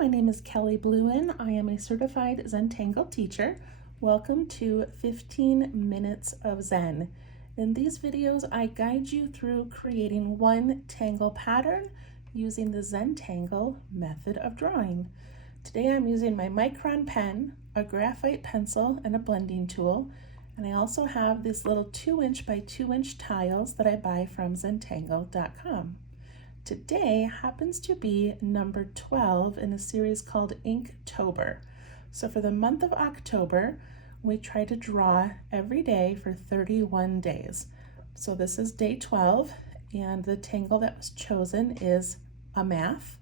my name is Kelly Bluin. I am a certified Zentangle teacher. Welcome to 15 Minutes of Zen. In these videos, I guide you through creating one tangle pattern using the Zentangle method of drawing. Today I'm using my micron pen, a graphite pencil, and a blending tool. And I also have these little 2" by 2" tiles that I buy from Zentangle.com. Today happens to be number 12 in a series called Inktober. So for the month of October, we try to draw every day for 31 days. So this is day 12, and the tangle that was chosen is Amath.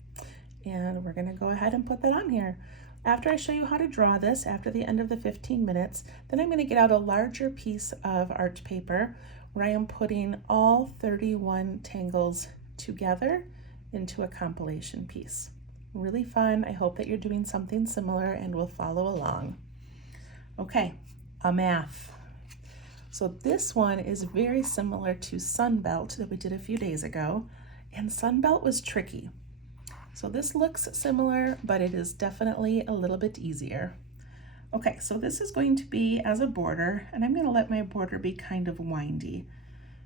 And we're going to go ahead and put that on here. After I show you how to draw this, after the end of the 15 minutes, then I'm going to get out a larger piece of art paper where I am putting all 31 tangles together into a compilation piece. Really fun. I hope that you're doing something similar and will follow along. Okay, Amath. So this one is very similar to Sunbelt that we did a few days ago, and Sunbelt was tricky. So this looks similar, but it is definitely a little bit easier. Okay, so this is going to be as a border, and I'm going to let my border be kind of windy,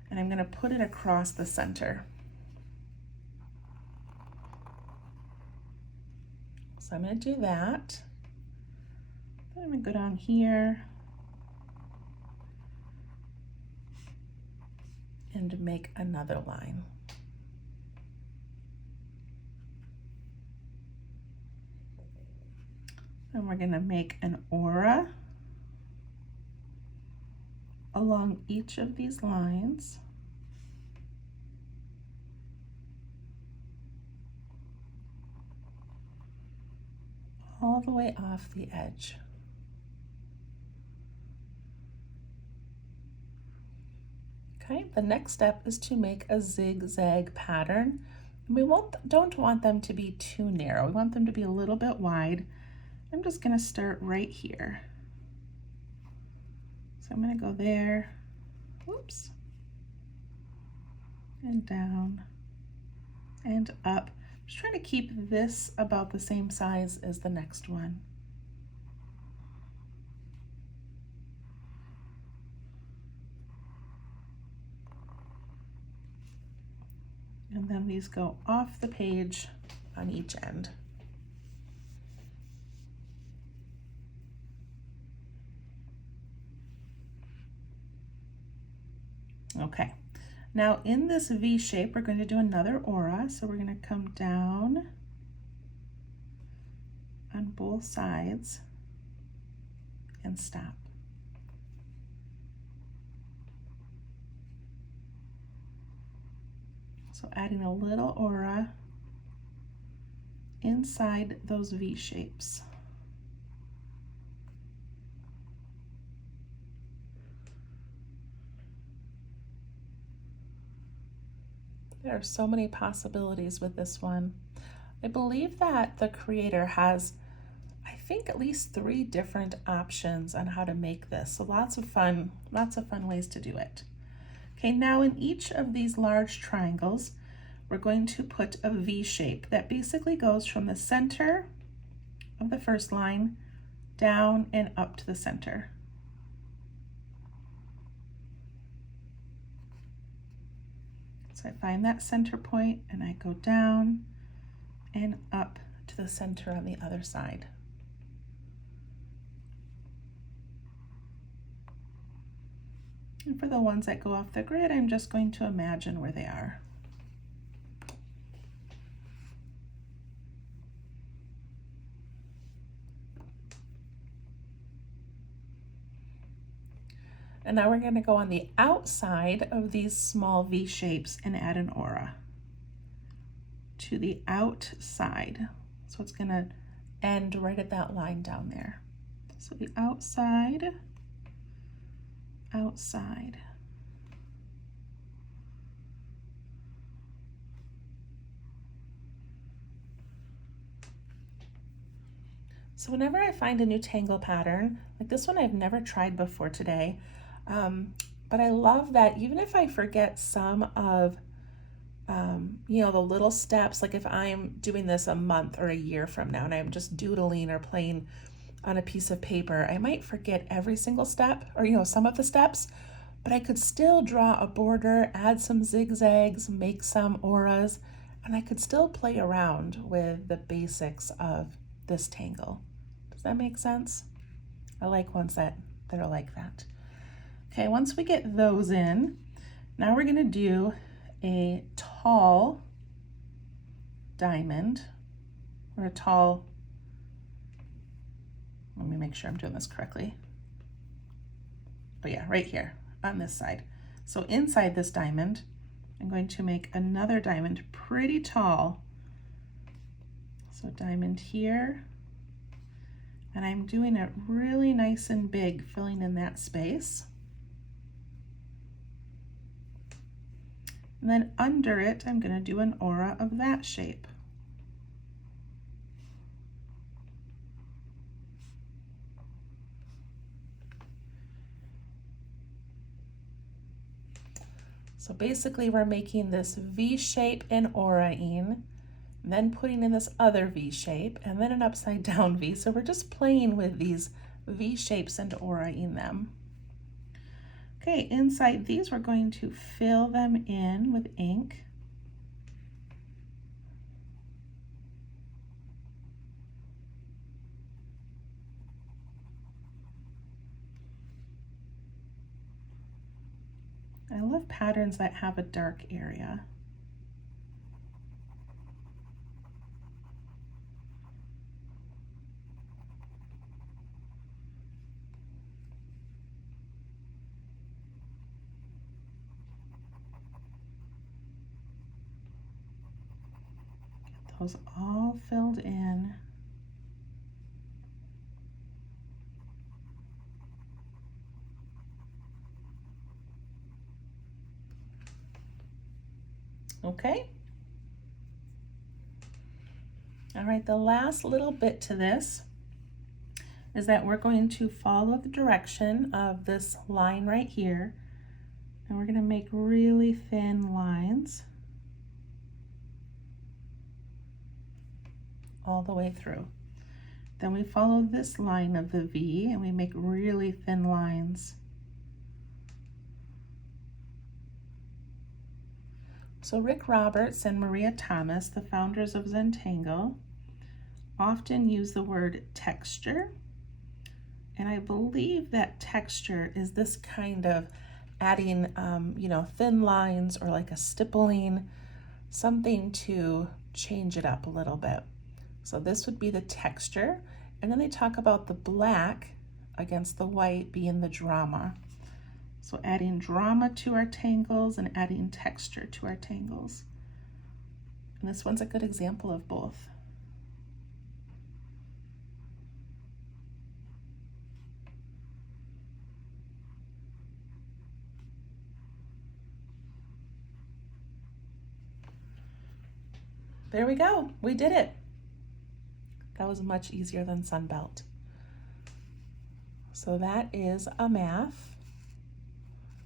and I'm going to put it across the center. So I'm going to do that. Then I'm going to go down here and make another line. And we're going to make an aura along each of these lines. All the way off the edge. Okay, the next step is to make a zigzag pattern. And we don't want them to be too narrow. We want them to be a little bit wide. I'm just going to start right here. So I'm going to go there, whoops, and down and up. Just trying to keep this about the same size as the next one. And then these go off the page on each end. Okay, now in this V shape, we're going to do another aura. So we're going to come down on both sides and stop. So adding a little aura inside those V shapes. There are so many possibilities with this one. I believe that the creator has, I think, at least 3 different options on how to make this. So lots of fun ways to do it. Okay, now in each of these large triangles, we're going to put a V shape that basically goes from the center of the first line down and up to the center. So I find that center point and I go down and up to the center on the other side. And for the ones that go off the grid, I'm just going to imagine where they are. And now we're going to go on the outside of these small V shapes and add an aura to the outside. So it's going to end right at that line down there. So the outside, outside. So whenever I find a new tangle pattern, like this one I've never tried before today, but I love that even if I forget some of you know, the little steps, like if I'm doing this a month or a year from now and I'm just doodling or playing on a piece of paper, I might forget every single step or, you know, some of the steps, but I could still draw a border, add some zigzags, make some auras, and I could still play around with the basics of this tangle. Does that make sense? I like ones that are like that. Okay, once we get those in, now we're gonna do a tall diamond or a tall, let me make sure I'm doing this correctly. But yeah, right here on this side. So inside this diamond, I'm going to make another diamond pretty tall. So diamond here, and I'm doing it really nice and big, filling in that space. And then under it, I'm going to do an aura of that shape. So basically we're making this V shape in aura-ing, then putting in this other V shape, and then an upside down V. So we're just playing with these V shapes and aura-ing them. Okay, inside these we're going to fill them in with ink. I love patterns that have a dark area. Get those all filled in. Okay. All right, the last little bit to this is that we're going to follow the direction of this line right here, and we're going to make really thin lines all the way through. Then we follow this line of the V and we make really thin lines. So Rick Roberts and Maria Thomas, the founders of Zentangle, often use the word texture. And I believe that texture is this kind of adding, you know, thin lines or like a stippling, something to change it up a little bit. So this would be the texture. And then they talk about the black against the white being the drama. So adding drama to our tangles and adding texture to our tangles. And this one's a good example of both. There we go, we did it. That was much easier than Sunbelt. So that is Amath,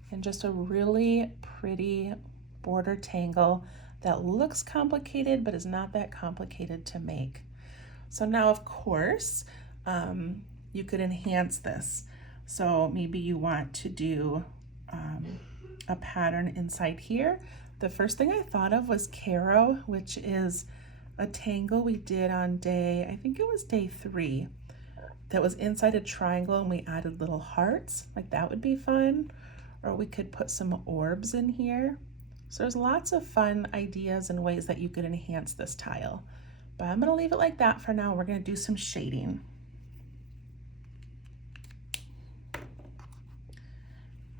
and just a really pretty border tangle that looks complicated but is not that complicated to make. So now, of course, you could enhance this. So maybe you want to do a pattern inside here. The first thing I thought of was Caro, which is a tangle we did on day, I think it was day 3, that was inside a triangle and we added little hearts. Like that would be fun. Or we could put some orbs in here. So there's lots of fun ideas and ways that you could enhance this tile. But I'm gonna leave it like that for now. We're gonna do some shading.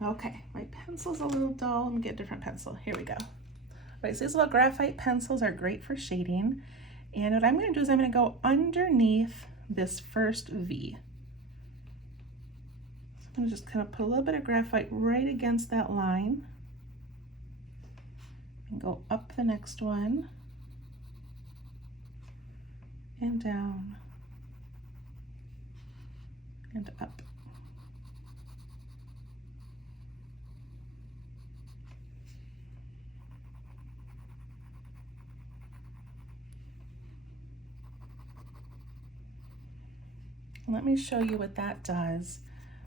Okay, my pencil's a little dull. Let me get a different pencil. Here we go. All right, so these little graphite pencils are great for shading. And what I'm gonna do is I'm gonna go underneath this first V. So I'm gonna just kind of put a little bit of graphite right against that line and go up the next one and down and up. Let me show you what that does.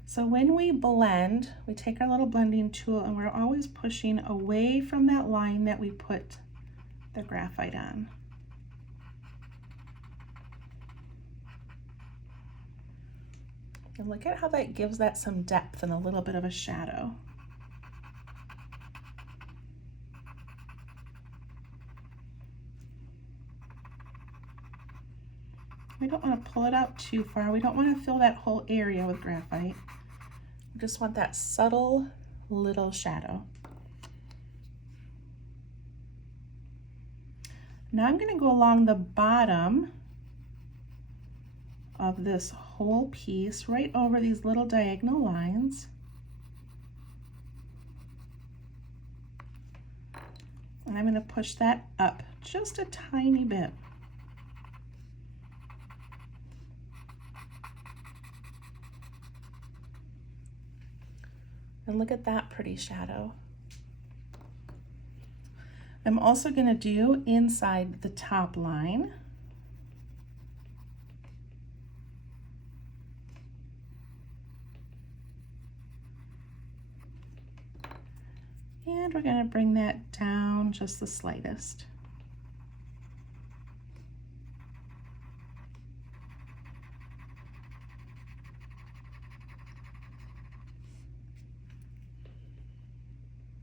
So when we blend, we take our little blending tool and we're always pushing away from that line that we put the graphite on. And look at how that gives that some depth and a little bit of a shadow. We don't want to pull it out too far. We don't want to fill that whole area with graphite. We just want that subtle little shadow. Now I'm going to go along the bottom of this whole piece, right over these little diagonal lines. And I'm going to push that up just a tiny bit. And look at that pretty shadow. I'm also going to do inside the top line. And we're going to bring that down just the slightest.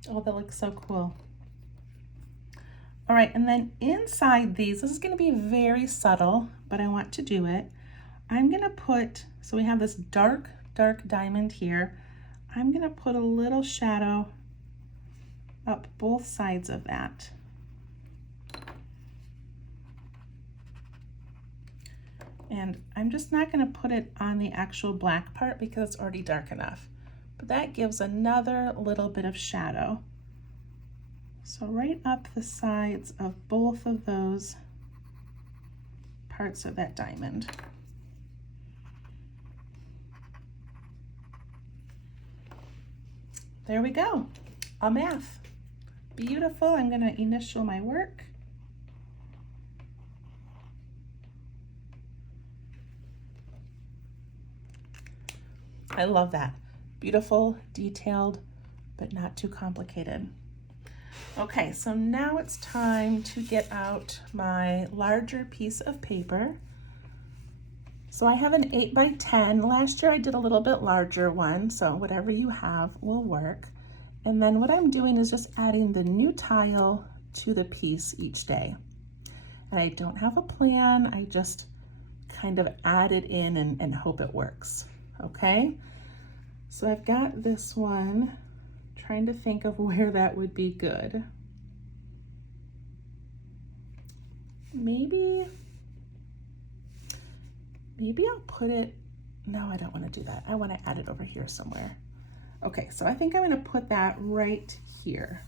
Oh, that looks so cool. All right, and then inside these, this is going to be very subtle, but I want to do it. I'm going to put, so we have this dark diamond here. I'm going to put a little shadow up both sides of that. And I'm just not going to put it on the actual black part because it's already dark enough. But that gives another little bit of shadow. So right up the sides of both of those parts of that diamond. There we go. Amath. Beautiful. I'm going to initial my work. I love that. Beautiful, detailed, but not too complicated. Okay, so now it's time to get out my larger piece of paper. So I have an 8 by 10. Last year I did a little bit larger one, so whatever you have will work. And then what I'm doing is just adding the new tile to the piece each day. And I don't have a plan, I just kind of add it in and hope it works, okay? So I've got this one, trying to think of where that would be good. Maybe I'll put it, no, I don't want to do that. I want to add it over here somewhere. Okay, so I think I'm going to put that right here.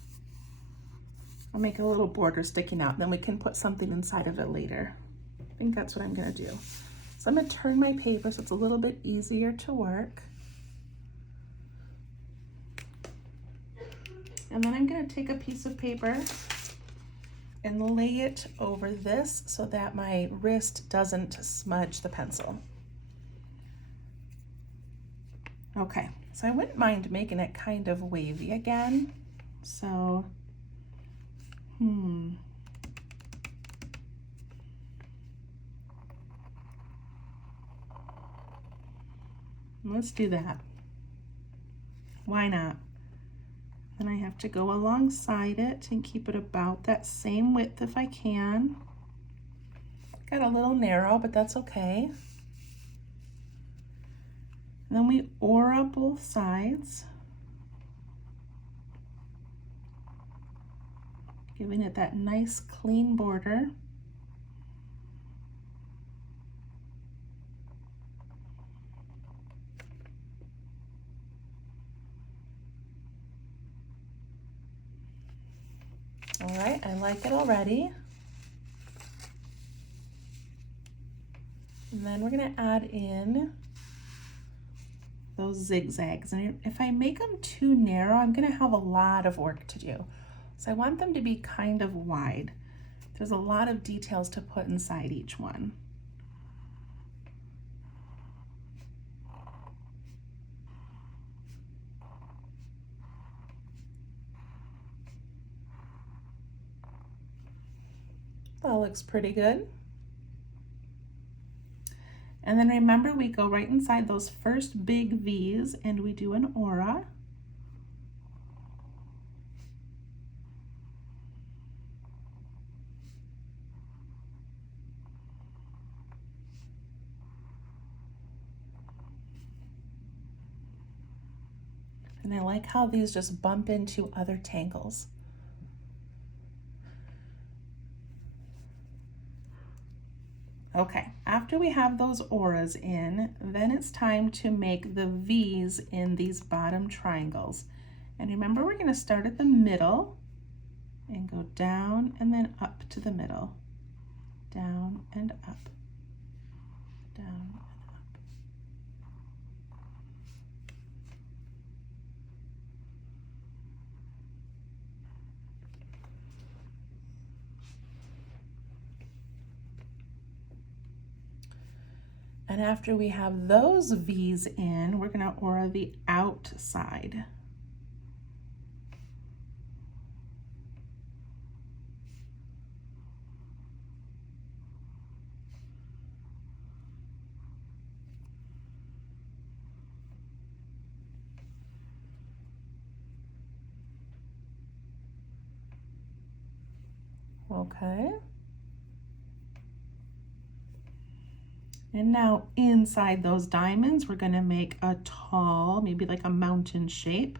I'll make a little border sticking out, and then we can put something inside of it later. I think that's what I'm going to do. So I'm going to turn my paper so it's a little bit easier to work. And then I'm going to take a piece of paper and lay it over this so that my wrist doesn't smudge the pencil. Okay, so I wouldn't mind making it kind of wavy again. So, let's do that. Why not? Then I have to go alongside it and keep it about that same width if I can. Got a little narrow, but that's okay. And then we aura both sides, giving it that nice clean border. All right, I like it already. And then we're gonna add in those zigzags. And if I make them too narrow, I'm gonna have a lot of work to do. So I want them to be kind of wide. There's a lot of details to put inside each one. that looks pretty good. And then remember, we go right inside those first big V's and we do an aura. And I like how these just bump into other tangles. Okay, after we have those auras in, then it's time to make the V's in these bottom triangles. And remember, we're going to start at the middle and go down and then up to the middle. Down and up. Down and up. And after we have those V's in, we're going to aura the outside. Okay. And now inside those diamonds, we're going to make a tall, maybe like a mountain shape.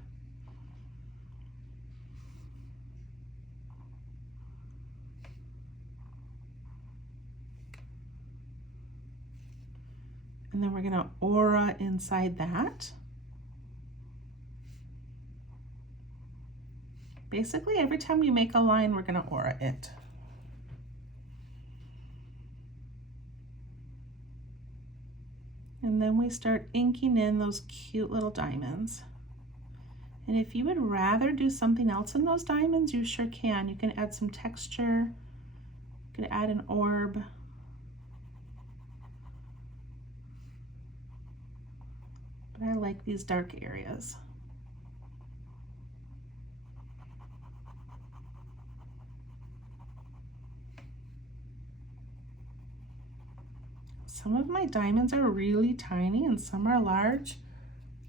And then we're going to aura inside that. Basically, every time we make a line, we're going to aura it. And then we start inking in those cute little diamonds. And if you would rather do something else in those diamonds, you sure can. You can add some texture, you can add an orb. But I like these dark areas. Some of my diamonds are really tiny and some are large,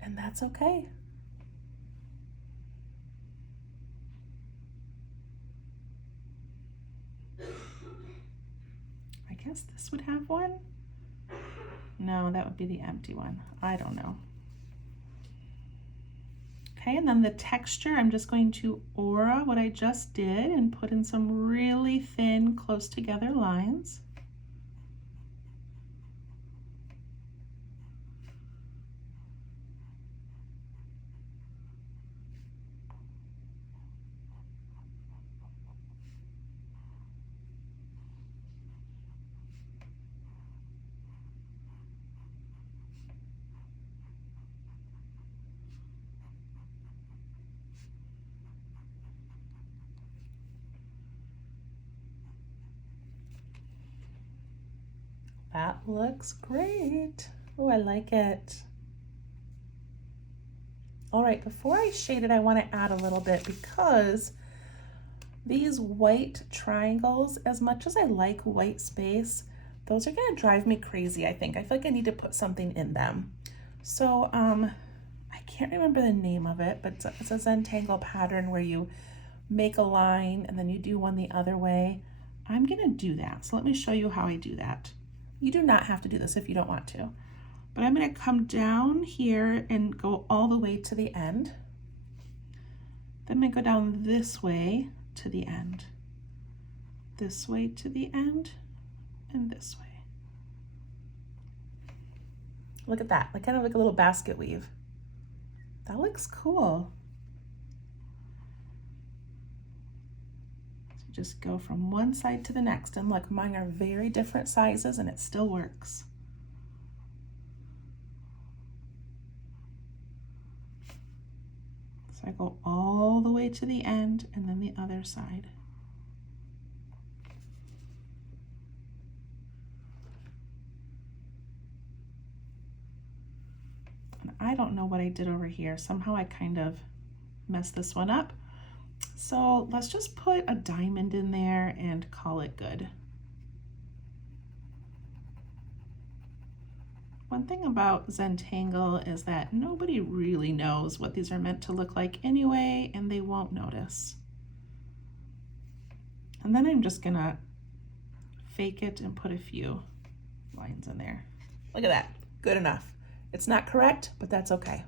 and that's okay. I guess this would have one. No, that would be the empty one. I don't know. Okay, and then the texture, I'm just going to aura what I just did and put in some really thin, close together lines. That looks great. Oh, I like it. All right, before I shade it, I want to add a little bit because these white triangles, as much as I like white space, those are going to drive me crazy, I think. I feel like I need to put something in them. So I can't remember the name of it, but it's a Zentangle pattern where you make a line and then you do one the other way. I'm going to do that. So let me show you how I do that. You do not have to do this if you don't want to. But I'm going to come down here and go all the way to the end. Then I'm going to go down this way to the end. This way to the end, and this way. Look at that, like kind of like a little basket weave. That looks cool. So just go from one side to the next, and look, mine are very different sizes and it still works. So I go all the way to the end and then the other side. And I don't know what I did over here. Somehow I kind of messed this one up. So let's just put a diamond in there and call it good. One thing about Zentangle is that nobody really knows what these are meant to look like anyway, and they won't notice. And then I'm just gonna fake it and put a few lines in there. Look at that, good enough. It's not correct, but that's okay.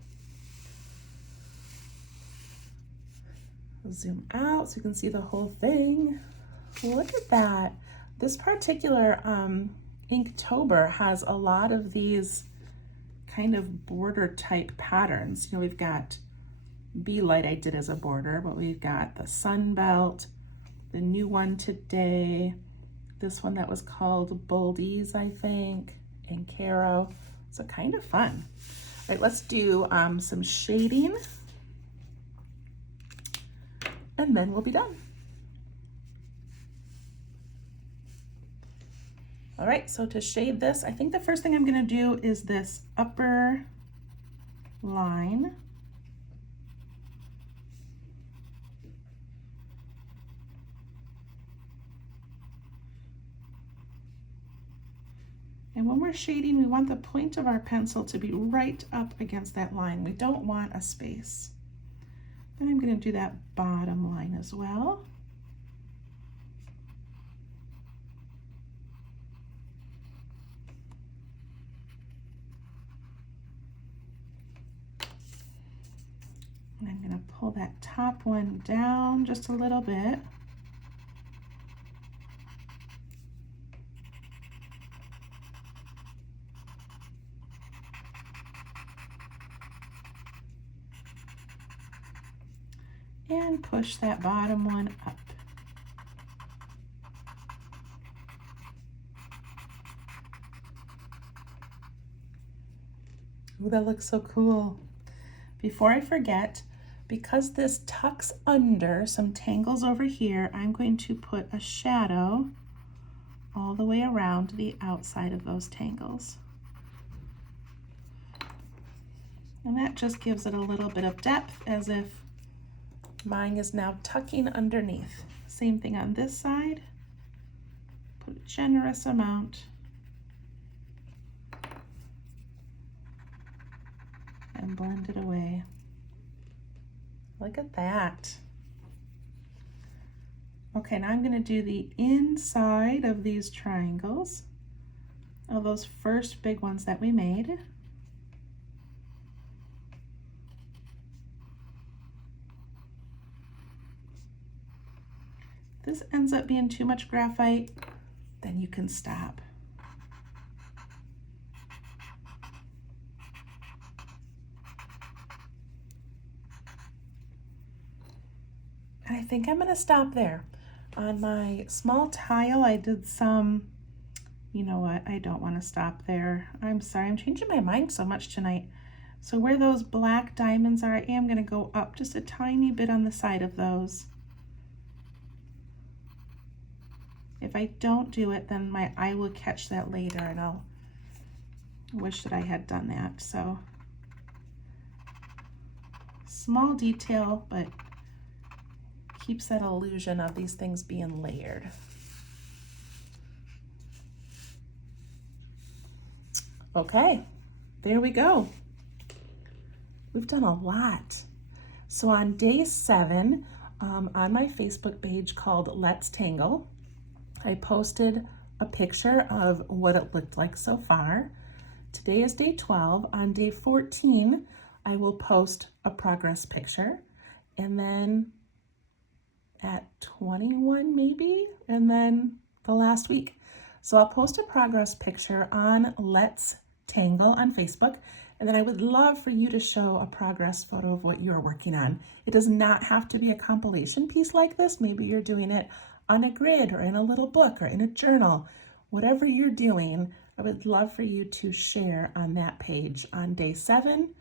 I'll zoom out so you can see the whole thing. Look at that. This particular Inktober has a lot of these kind of border type patterns. You know, we've got Bee Light I did as a border, but we've got the Sun Belt, the new one today, this one that was called Boldies, I think, and Caro. So kind of fun. All right, let's do some shading, and then we'll be done. All right, so to shade this, I think the first thing I'm gonna do is this upper line. And when we're shading, we want the point of our pencil to be right up against that line. We don't want a space. Then I'm gonna do that bottom line as well. And I'm gonna pull that top one down just a little bit. And push that bottom one up. Ooh, that looks so cool. Before I forget, because this tucks under some tangles over here, I'm going to put a shadow all the way around the outside of those tangles. And that just gives it a little bit of depth, as if mine is now tucking underneath. Same thing on this side. Put a generous amount. And blend it away. Look at that. Okay, now I'm going to do the inside of these triangles, of those first big ones that we made. If this ends up being too much graphite, then you can stop. And I think I'm gonna stop there. On my small tile, I did some, you know what, I don't wanna stop there. I'm sorry, I'm changing my mind so much tonight. So where those black diamonds are, I am gonna go up just a tiny bit on the side of those. If I don't do it, then my eye will catch that later, and I'll wish that I had done that. So small detail, but keeps that illusion of these things being layered. Okay, there we go. We've done a lot. So on day 7, on my Facebook page called Let's Tangle, I posted a picture of what it looked like so far. Today is day 12. On day 14, I will post a progress picture, and then at 21 maybe, and then the last week. So I'll post a progress picture on Let's Tangle on Facebook, and then I would love for you to show a progress photo of what you're working on. It does not have to be a compilation piece like this. Maybe you're doing it on a grid or in a little book or in a journal. Whatever you're doing, I would love for you to share on that page on day 7,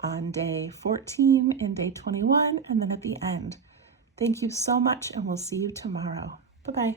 on day 14, and day 21, and then at the end. Thank you so much, and we'll see you tomorrow. Bye-bye.